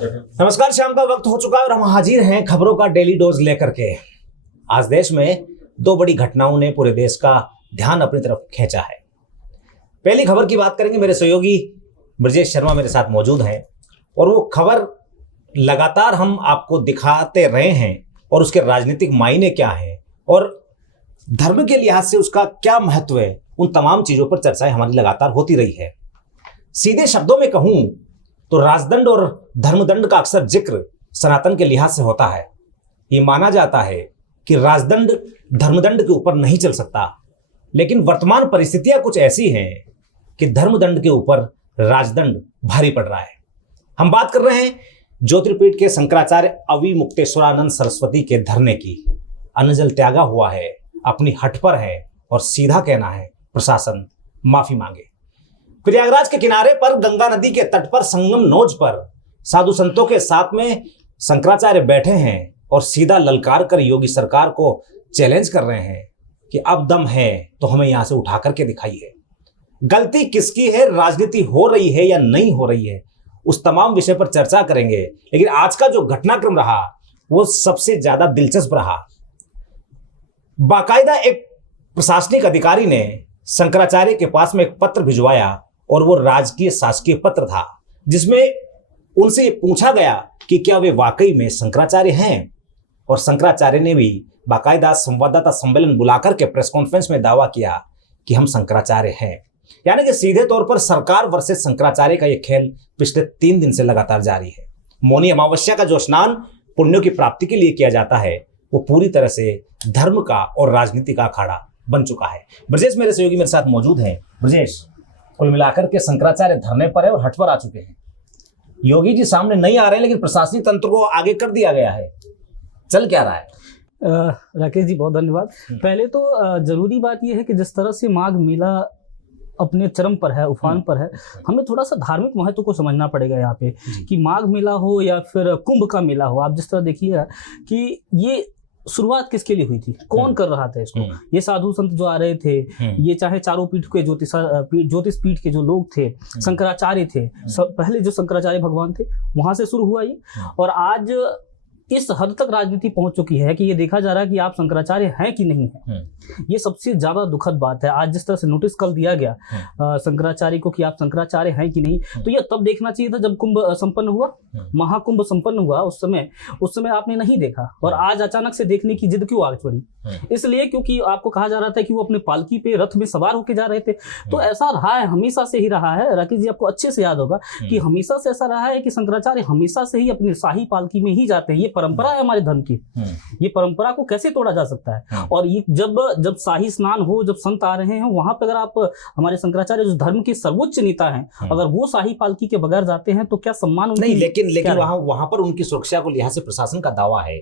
नमस्कार, शाम का वक्त हो चुका है और हम हाजिर हैं खबरों का डेली डोज लेकर के। आज देश में दो बड़ी घटनाओं ने पूरे देश का ध्यान अपनी तरफ खींचा है। पहली खबर की बात करेंगे, मेरे सहयोगी ब्रजेश शर्मा मेरे साथ मौजूद हैं और वो खबर लगातार हम आपको दिखाते रहे हैं और उसके राजनीतिक मायने क्या हैं और धर्म के लिहाज से उसका क्या महत्व है, उन तमाम चीजों पर चर्चाएं हमारी लगातार होती रही है। सीधे शब्दों में कहूं तो राजदंड और धर्मदंड का अक्सर जिक्र सनातन के लिहाज से होता है। ये माना जाता है कि राजदंड धर्मदंड के ऊपर नहीं चल सकता, लेकिन वर्तमान परिस्थितियां कुछ ऐसी हैं कि धर्मदंड के ऊपर राजदंड भारी पड़ रहा है। हम बात कर रहे हैं ज्योतिर्पीठ के शंकराचार्य अविमुक्तेश्वरानंद सरस्वती के धरने की। अनजल त्यागा हुआ है, अपनी हट पर है और सीधा कहना है प्रशासन माफी मांगे। प्रयागराज के किनारे पर गंगा नदी के तट पर संगम नोज पर साधु संतों के साथ में शंकराचार्य बैठे हैं और सीधा ललकार कर योगी सरकार को चैलेंज कर रहे हैं कि अब दम है तो हमें यहां से उठा करके दिखाइए। गलती किसकी है, राजनीति हो रही है या नहीं हो रही है, उस तमाम विषय पर चर्चा करेंगे। लेकिन आज का जो घटनाक्रम रहा वो सबसे ज्यादा दिलचस्प रहा। बाकायदा एक प्रशासनिक अधिकारी ने शंकराचार्य के पास में एक पत्र भिजवाया और वो राजकीय शासकीय पत्र था, जिसमें उनसे पूछा गया कि क्या वे वाकई में शंकराचार्य हैं। और शंकराचार्य ने भी बाकायदा संवाददाता सम्मेलन बुलाकर के प्रेस कॉन्फ्रेंस में दावा किया कि हम शंकराचार्य हैं। यानी कि सीधे तौर पर सरकार वर्सेस शंकराचार्य का यह खेल पिछले 3 दिन से लगातार जारी है। मौनी अमावस्या का जो स्नान पुण्यों की प्राप्ति के लिए किया जाता है वो पूरी तरह से धर्म का और राजनीति का अखाड़ा बन चुका है। ब्रजेश मेरे सहयोगी मेरे साथ मौजूद हैं। ब्रजेश, कुल मिलाकर के शंकराचार्य धरने पर है और हट पर आ चुके हैं। योगी जी सामने नहीं आ रहे, लेकिन प्रशासनिक तंत्र को आगे कर दिया गया है। चल क्या रहा है? राकेश जी बहुत धन्यवाद। पहले तो जरूरी बात यह है कि जिस तरह से माघ मेला अपने चरम पर है, उफान पर है, हमें थोड़ा सा धार्मिक महत्व को समझना पड़ेगा यहाँ पे कि माघ मेला हो या फिर कुंभ का मेला हो। आप जिस तरह देखिएगा कि ये शुरुआत किसके लिए हुई थी, कौन कर रहा था इसको। ये साधु संत जो आ रहे थे, ये चाहे चारों पीठ के ज्योतिष पीठ के जो लोग थे, शंकराचार्य थे, पहले जो शंकराचार्य भगवान थे वहां से शुरू हुआ ये। और आज इस हद तक राजनीति पहुंच चुकी है कि ये देखा जा रहा है कि आप शंकराचार्य हैं कि नहीं है। ये सबसे ज्यादा दुखद बात है। आज जिस तरह से नोटिस कल दिया गया शंकराचार्य को कि आप शंकराचार्य हैं कि नहीं, तो ये तब देखना चाहिए था जब कुंभ संपन्न हुआ, महाकुंभ संपन्न हुआ। उस समय आपने नहीं देखा और आज अचानक से देखने की जिद क्यों आग चढ़ी? इसलिए क्योंकि आपको कहा जा रहा था कि वो अपने पालकी पे रथ में सवार होकर जा रहे थे। तो ऐसा रहा है, हमेशा से ही रहा है। राकेश जी आपको अच्छे से याद होगा कि हमेशा से ऐसा रहा है कि शंकराचार्य हमेशा से ही अपनी शाही पालकी में ही जाते हैं। ये परंपरा है हमारे धर्म की। ये परंपरा को कैसे तोड़ा जा सकता है? और ये जब शाही स्नान हो, जब संत आ रहे हैं, वहां पर अगर आप हमारे शंकराचार्य जो धर्म के सर्वोच्च नेता हैं, अगर वो शाही पालकी के बगैर जाते हैं तो क्या सम्मान नहीं। लेकिन वहां पर उनकी सुरक्षा को लिहाज से प्रशासन का दावा है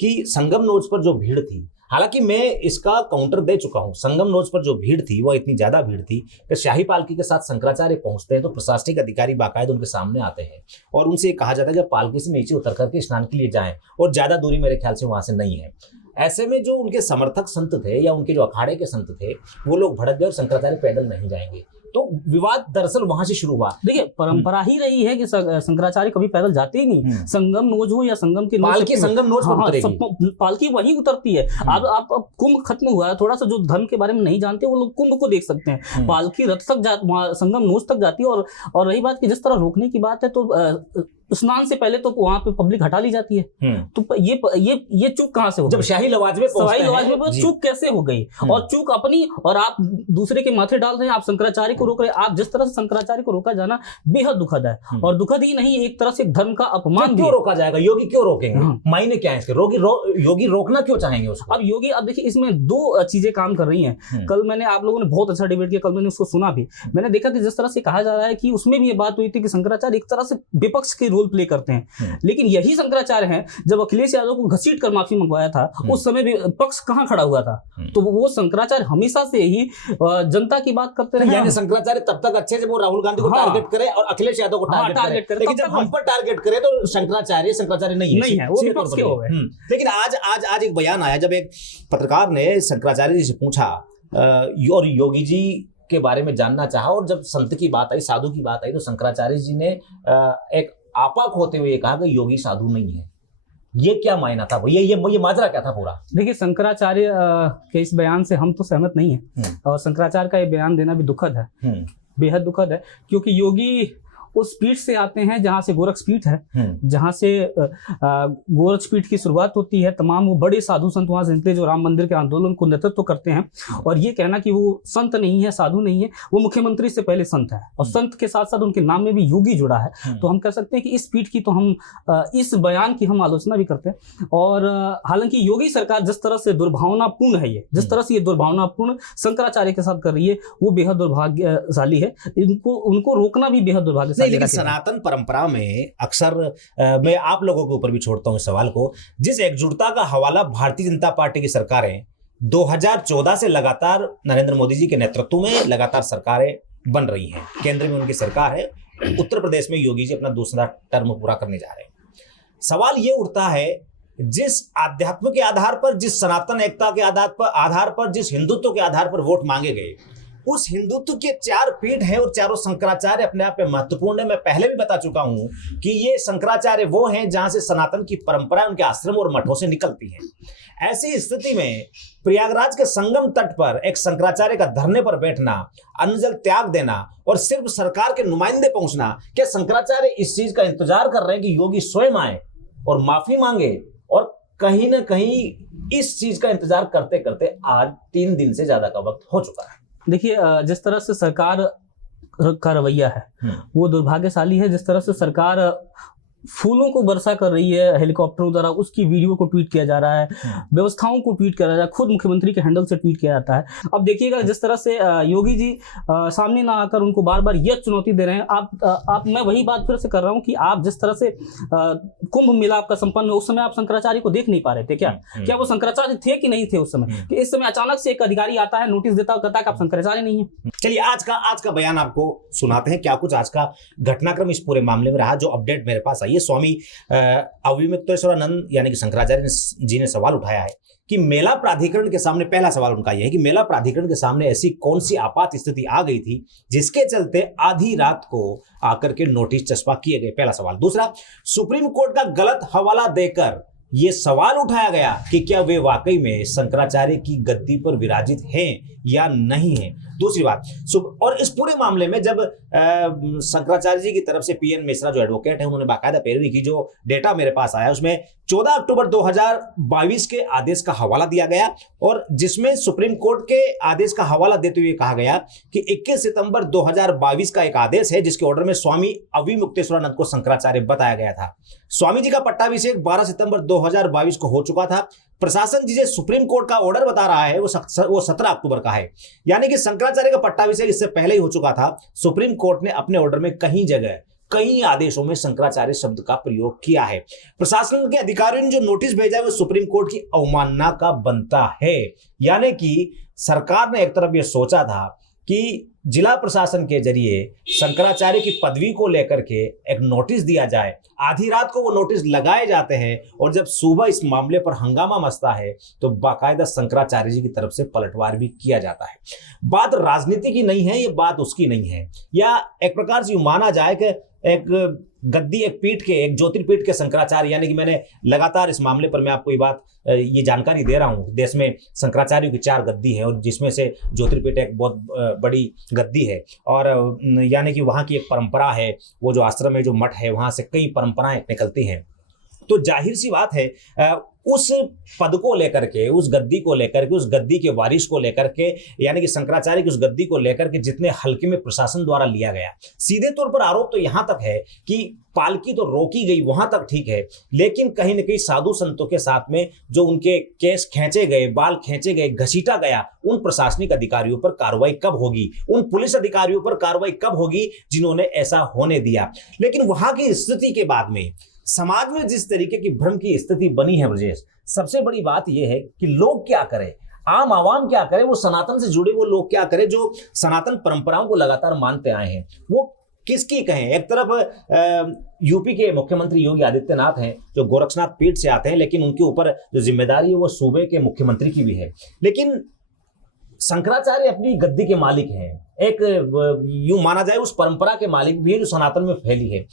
कि संगम नोज पर जो भीड़ थी, हालांकि मैं इसका काउंटर दे चुका हूं, संगम नोज पर जो भीड़ थी वो इतनी ज्यादा भीड़ थी कि शाही पालकी के साथ शंकराचार्य पहुंचते हैं तो प्रशासनिक अधिकारी बाकायदा उनके सामने आते हैं और उनसे कहा जाता है कि पालकी से नीचे उतर करके स्नान के लिए जाएं और ज्यादा दूरी मेरे ख्याल से वहां से नहीं है। ऐसे में जो उनके समर्थक संत थे या उनके जो अखाड़े के संत थे वो लोग भड़क गए और शंकराचार्य पैदल नहीं जाएंगे। तो विवाद दरअसल वहां से शुरू हुआ। देखिए, परंपरा ही रही है कि शंकराचार्य कभी पैदल जाते ही नहीं। संगम नोज हो या संगम के पालकी संगम नोज पर उतरेगी, पालकी वहीं उतरती है। आप कुंभ खत्म हुआ है, थोड़ा सा जो धर्म के बारे में नहीं जानते वो लोग कुंभ को देख सकते हैं। पालकी रथ तक संगम नोज तक जाती है। और रही बात कि जिस तरह रोकने की बात है तो स्नान से पहले तो वहां पे पब्लिक हटा ली जाती है। तो ये चूक कहां से हो गई? जब शाही लवाज में चूक कैसे हो गई? और चूक अपनी, और आप दूसरे के माथे डाल रहे हैं। आप शंकराचार्य को रोक रहे हैं। आप जिस तरह से शंकराचार्य को रोका जाना बेहद दुखद है। और दुखद ही नहीं, एक तरह से धर्म का अपमान। क्यों रोका जाएगा? योगी क्यों रोकेंगे? मायने क्या है इसके? योगी रोकना क्यों चाहेंगे उसको? अब योगी, अब देखिए इसमें 2 चीजें काम कर रही हैं। कल मैंने, आप लोगों ने बहुत अच्छा डिबेट किया, कल मैंने उसको सुना भी। मैंने देखा कि जिस तरह से कहा जा रहा है कि उसमें भी ये बात हुई थी कि शंकराचार्य एक तरह से विपक्ष के रोल प्ले करते हैं। लेकिन यही शंकराचार्य हैं, जब अखिलेश यादव को घसीट कर माफी मंगवाया था उस समय भी पक्ष कहां खड़ा हुआ था? तो वो शंकराचार्य हमेशा से ही जनता की बात करते रहे। यानी शंकराचार्य तब तक अच्छे से वो राहुल गांधी को टारगेट करे और अखिलेश यादव को टारगेट करे, लेकिन जब हम पर टारगेट करे तो शंकराचार्य नहीं है, वो विपक्ष के हो गए। लेकिन आज एक बयान आया, जब एक पत्रकार ने शंकराचार्य जी से पूछा और योगी जी के बारे में जानना चाहा, और जब संत की बात आई, साधु की बात आई, तो शंकराचार्य जी ने एक आपा खोते हुए कहा कि योगी साधु नहीं है। ये क्या मायना था भैया, ये माजरा क्या था पूरा? देखिए, शंकराचार्य के इस बयान से हम तो सहमत नहीं है, और शंकराचार्य का ये बयान देना भी दुखद है, बेहद दुखद है, क्योंकि योगी उस पीठ से आते हैं जहां से गोरक्ष पीठ है, जहां से गोरक्ष पीठ की शुरुआत होती है। तमाम वो बड़े साधु संत वहां से निकले जो राम मंदिर के आंदोलन को नेतृत्व करते हैं। और ये कहना कि वो संत नहीं है, साधु नहीं है, वो मुख्यमंत्री से पहले संत है, और संत के साथ साथ उनके नाम में भी योगी जुड़ा है। तो हम कह सकते हैं कि इस पीठ की तो हम इस बयान की हम आलोचना भी करते हैं। और हालांकि योगी सरकार जिस तरह से दुर्भावनापूर्ण है, ये जिस तरह से ये दुर्भावनापूर्ण शंकराचार्य के साथ कर रही है, वो बेहद दुर्भाग्यशाली है। उनको रोकना भी बेहद दुर्भाग्यशाली। लेकिन सनातन परंपरा में अक्सर मैं आप लोगों के ऊपर भी छोड़ता हूं इस सवाल को, जिस एकजुटता का हवाला भारतीय जनता पार्टी की सरकारें 2014 से लगातार नरेंद्र मोदी जी के नेतृत्व में लगातार सरकारें बन रही हैं, केंद्र में उनकी सरकार है, उत्तर प्रदेश में योगी जी अपना दूसरा टर्म पूरा करने जा रहे हैं। सवाल ये उठता है, जिस आध्यात्म के आधार पर, जिस सनातन एकता के आधार पर, जिस हिंदुत्व के आधार पर वोट मांगे गए, उस हिंदुत्व के 4 पीठ हैं और चारों शंकराचार्य अपने आप में महत्वपूर्ण है। मैं पहले भी बता चुका हूं कि ये शंकराचार्य वो हैं जहां से सनातन की परंपरा उनके आश्रम और मठों से निकलती है। ऐसी स्थिति में प्रयागराज के संगम तट पर एक शंकराचार्य का धरने पर बैठना, अन्न जल त्याग देना और सिर्फ सरकार के नुमाइंदे पहुंचना, क्या शंकराचार्य इस चीज का इंतजार कर रहे हैं कि योगी स्वयं आए और माफी मांगे? और कहीं ना कहीं इस चीज का इंतजार करते करते आज 3 दिन से ज्यादा का वक्त हो चुका है। देखिए, जिस तरह से सरकार का रवैया है वो दुर्भाग्यशाली है। जिस तरह से सरकार फूलों को वर्षा कर रही है हेलीकॉप्टरों द्वारा, उसकी वीडियो को ट्वीट किया जा रहा है, व्यवस्थाओं को ट्वीट किया जा रहा है, खुद मुख्यमंत्री के हैंडल से ट्वीट किया जाता है। अब देखिएगा, जिस तरह से योगी जी सामने ना आकर उनको बार बार यह चुनौती दे रहे हैं। आप मैं वही बात फिर से कर रहा हूं कि आप जिस तरह से कुंभ मेला आपका संपन्न हो, उस समय आप शंकराचार्य को देख नहीं पा रहे थे क्या वो शंकराचार्य थे कि नहीं थे उस समय? कि इस समय अचानक से एक अधिकारी आता है, नोटिस देता कहता है कि आप शंकराचार्य नहीं है। चलिए आज का बयान आपको सुनाते हैं, क्या कुछ आज का घटनाक्रम इस पूरे मामले में रहा, जो अपडेट मेरे पास आई है। स्वामी अविमुक्तेश्वरानंद यानी कि शंकराचार्य जी ने सवाल उठाया है कि मेला प्राधिकरण के सामने, पहला सवाल उनका यह है कि मेला प्राधिकरण के सामने ऐसी कौन सी आपात स्थिति आ गई थी जिसके चलते आधी रात को आकर के नोटिस चस्पा किए गए, पहला सवाल। दूसरा, सुप्रीम कोर्ट का गलत हवाला देकर यह सवाल उठाया गया कि क्या वे वाकई में शंकराचार्य की गद्दी पर विराजित हैं या नहीं है। दूसरी बात, और इस पूरे मामले में जब शंकराचार्य जी की तरफ से पीएन मिश्रा जो एडवोकेट है, उन्होंने बाकायदा पैरवी की, जो डेटा मेरे पास आया उसमें 14 अक्टूबर 2022 के आदेश का हवाला दिया गया, और जिसमें सुप्रीम कोर्ट के आदेश का हवाला देते हुए कहा गया कि 21 सितंबर 2022 का एक आदेश है जिसके ऑर्डर में स्वामी अविमुक्तेश्वरानंद को शंकराचार्य बताया गया था। स्वामी जी का पट्टाभिषेक 12 सितंबर 2022 को हो चुका था। प्रशासन जिसे सुप्रीम कोर्ट का ऑर्डर बता रहा है वो 17 अक्टूबर का है, यानी कि शंकराचार्य का पट्टाभिषेक इससे पहले ही हो चुका था। सुप्रीम कोर्ट ने अपने ऑर्डर में कई आदेशों में शंकराचार्य शब्द का प्रयोग किया है। प्रशासन के अधिकारियों ने जो नोटिस भेजा है वो सुप्रीम कोर्ट की अवमानना का बनता है। यानी कि सरकार ने एक तरफ ये सोचा था कि जिला प्रशासन के जरिए शंकराचार्य की पदवी को लेकर के एक नोटिस दिया जाए, आधी रात को वो नोटिस लगाए जाते हैं, और जब सुबह इस मामले पर हंगामा मचता है तो बाकायदा शंकराचार्य जी की तरफ से पलटवार भी किया जाता है। बात राजनीति की नहीं है, ये बात उसकी नहीं है, या एक प्रकार से माना जाए कि एक गद्दी, एक पीठ के, एक ज्योतिर्पीठ के शंकराचार्य, यानी कि मैंने लगातार इस मामले पर मैं आपको ये जानकारी दे रहा हूँ। देश में शंकराचार्यों की 4 गद्दी है और जिसमें से ज्योतिर्पीठ एक बहुत बड़ी गद्दी है, और यानी कि वहाँ की एक परंपरा है, वो जो आश्रम है, जो मठ है, वहाँ से कई परंपराएं निकलती हैं। तो जाहिर सी बात है उस पद को लेकर के, उस गद्दी को लेकर के, उस गद्दी के वारिस को लेकर के, यानी कि शंकराचार्य की उस गद्दी को लेकर के जितने हल्के में प्रशासन द्वारा लिया गया, सीधे तौर पर आरोप तो यहां तक है कि पालकी तो रोकी गई, वहां तक ठीक है, लेकिन कहीं ना कहीं साधु संतों के साथ में जो उनके केस खींचे गए, बाल खींचे गए, घसीटा गया, उन प्रशासनिक अधिकारियों पर कार्रवाई कब होगी, उन पुलिस अधिकारियों पर कार्रवाई कब होगी जिन्होंने ऐसा होने दिया। लेकिन वहां की स्थिति के बाद में समाज में जिस तरीके की भ्रम की स्थिति बनी है ब्रजेश, सबसे बड़ी बात यह है कि लोग क्या करें, आम आवाम क्या करे, वो सनातन से जुड़े वो लोग क्या करें जो सनातन परंपराओं को लगातार मानते आए हैं, वो किसकी कहें। एक तरफ यूपी के मुख्यमंत्री योगी आदित्यनाथ हैं जो गोरक्षनाथ पीठ से आते हैं, लेकिन उनके ऊपर जो जिम्मेदारी है वो सूबे के मुख्यमंत्री की भी है। लेकिन शंकराचार्य अपनी गद्दी के मालिक हैं, एक यूं माना जाए उस परंपरा के मालिक भी है जो सनातन में फैली है।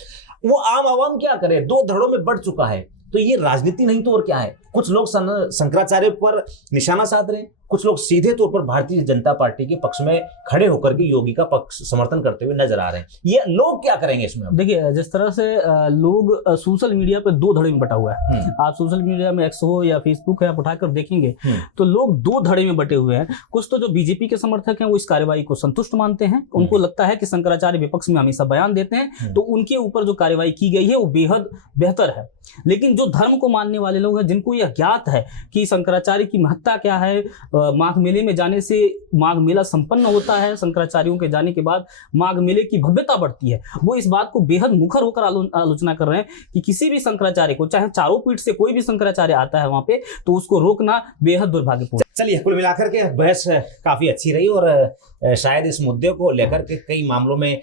वो आम आवाम क्या करे, दो धड़ों में बढ़ चुका है। तो ये राजनीति नहीं तो और क्या है। कुछ लोग शंकराचार्य पर निशाना साध रहे हैं, कुछ लोग सीधे तौर पर भारतीय जनता पार्टी के पक्ष में खड़े होकर के योगी का पक्ष समर्थन करते हुए नजर आ रहे हैं। ये लोग क्या करेंगे इसमें? देखिए, जिस तरह से लोग सोशल मीडिया पे दो धड़े में बटा हुआ है। आप सोशल मीडिया में एक्स हो या फेसबुक है, आप उठाकर देखेंगे तो लोग दो धड़े में बटे हुए हैं। कुछ तो जो बीजेपी के समर्थक हैं वो इस कार्रवाई को संतुष्ट मानते हैं, उनको लगता है कि शंकराचार्य विपक्ष में हमेशा बयान देते हैं तो उनके ऊपर जो कार्रवाई की गई है वो बेहद बेहतर है। लेकिन जो धर्म को मानने वाले लोग हैं, जिनको यह ज्ञात है कि शंकराचार्य की महत्ता क्या है, माघ मेले में जाने से माघ मेला संपन्न होता है, शंकराचार्यों के जाने के बाद माघ मेले की भव्यता बढ़ती है, वो इस बात को बेहद मुखर होकर आलोचना कर रहे हैं कि किसी भी शंकराचार्य को, चाहे चारों पीठ से कोई भी शंकराचार्य आता है वहां पे, तो उसको रोकना बेहद दुर्भाग्यपूर्ण। चलिए, कुल मिलाकर के बहस काफी अच्छी रही और शायद इस मुद्दे को लेकर के कई मामलों में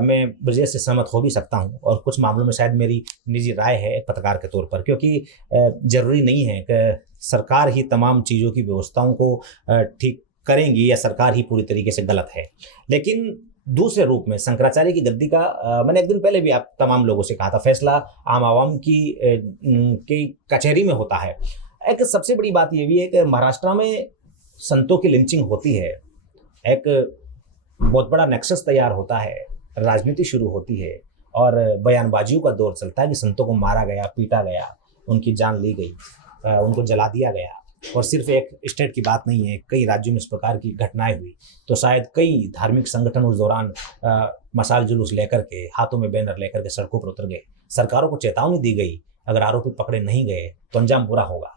मैं ब्रजेश से सहमत हो भी सकता हूं और कुछ मामलों में शायद मेरी निजी राय है पत्रकार के तौर पर, क्योंकि जरूरी नहीं है कि सरकार ही तमाम चीज़ों की व्यवस्थाओं को ठीक करेंगी या सरकार ही पूरी तरीके से गलत है। लेकिन दूसरे रूप में शंकराचार्य की गद्दी का मैंने एक दिन पहले भी आप तमाम लोगों से कहा था, फैसला आम आवाम की कचहरी में होता है। एक सबसे बड़ी बात यह भी है कि महाराष्ट्र में संतों की लिंचिंग होती है, एक बहुत बड़ा नेक्सस तैयार होता है, राजनीति शुरू होती है और बयानबाजियों का दौर चलता है कि संतों को मारा गया, पीटा गया, उनकी जान ली गई, उनको जला दिया गया। और सिर्फ एक स्टेट की बात नहीं है, कई राज्यों में इस प्रकार की घटनाएं हुई। तो शायद कई धार्मिक संगठन उस दौरान मशाल जुलूस लेकर के, हाथों में बैनर लेकर के सड़कों पर उतर गए। सरकारों को चेतावनी दी गई, अगर आरोपी पकड़े नहीं गए तो अंजाम बुरा होगा।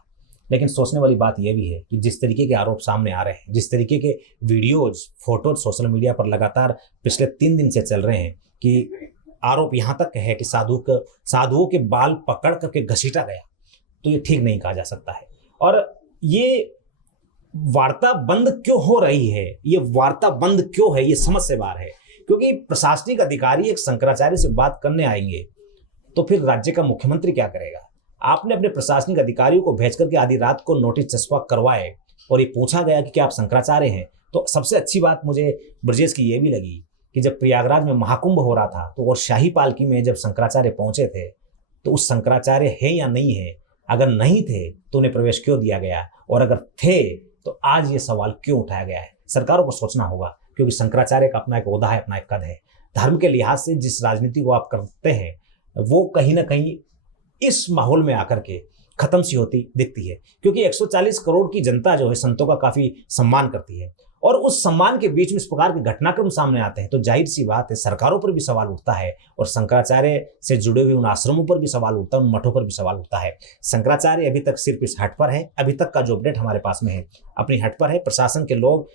लेकिन सोचने वाली बात यह भी है कि जिस तरीके के आरोप सामने आ रहे हैं, जिस तरीके के वीडियोज, फोटोज सोशल मीडिया पर लगातार पिछले 3 दिन से चल रहे हैं कि आरोप यहाँ तक है कि साधुओं के बाल पकड़ करके घसीटा गया, तो ये ठीक नहीं कहा जा सकता है। और ये वार्ता बंद क्यों हो रही है, ये वार्ता बंद क्यों है, ये समझ से बाहर है। क्योंकि प्रशासनिक अधिकारी एक शंकराचार्य से बात करने आएंगे तो फिर राज्य का मुख्यमंत्री क्या करेगा? आपने अपने प्रशासनिक अधिकारियों को भेज करके आधी रात को नोटिस चस्पा करवाए और ये पूछा गया कि क्या आप शंकराचार्य हैं। तो सबसे अच्छी बात मुझे ब्रजेश की ये भी लगी कि जब प्रयागराज में महाकुंभ हो रहा था तो और शाही पालकी में जब शंकराचार्य पहुंचे थे तो उस शंकराचार्य है या नहीं है, अगर नहीं थे तो उन्हें प्रवेश क्यों दिया गया, और अगर थे तो आज ये सवाल क्यों उठाया गया है। सरकारों को सोचना होगा, क्योंकि शंकराचार्य का अपना एक ओहदा है, अपना एक कद है। धर्म के लिहाज से जिस राजनीति को आप करते हैं वो कहीं ना कहीं इस माहौल में आकर के खत्म सी होती दिखती है। क्योंकि 140 करोड़ की जनता जो है संतों का काफी सम्मान करती है, और उस सम्मान के बीच में इस प्रकार के घटनाक्रम सामने आते हैं तो जाहिर सी बात है सरकारों पर भी सवाल उठता है, और शंकराचार्य से जुड़े हुए उन आश्रमों पर भी सवाल उठता है, उन मठों पर भी सवाल उठता है। शंकराचार्य अभी तक सिर्फ इस हट पर है, अभी तक का जो अपडेट हमारे पास में है अपनी हट पर है। प्रशासन के लोग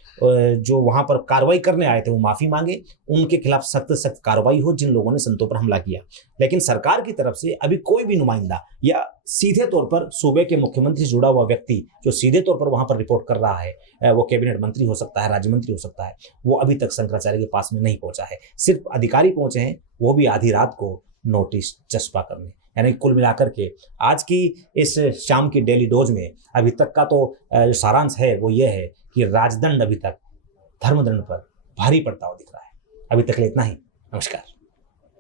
जो वहां पर कार्रवाई करने आए थे वो माफी मांगे, उनके खिलाफ सख्त सख्त कार्रवाई हो जिन लोगों ने संतों पर हमला किया। लेकिन सरकार की तरफ से अभी कोई भी नुमाइंदा या सीधे तौर पर सूबे के मुख्यमंत्री से जुड़ा हुआ व्यक्ति जो सीधे तौर पर वहां पर रिपोर्ट कर रहा है, वो कैबिनेट मंत्री हो सकता है, राज्य मंत्री हो सकता है, वो अभी तक शंकराचार्य के पास में नहीं पहुंचा है। सिर्फ अधिकारी पहुंचे हैं, वो भी आधी रात को नोटिस चस्पा करने। यानी कुल मिलाकर के आज की इस शाम की डेली डोज में अभी तक का तो सारांश है वो ये है कि राजदंड अभी तक धर्मदंड पर भारी पड़ता हुआ दिख रहा है। अभी तक इतना ही। नमस्कार।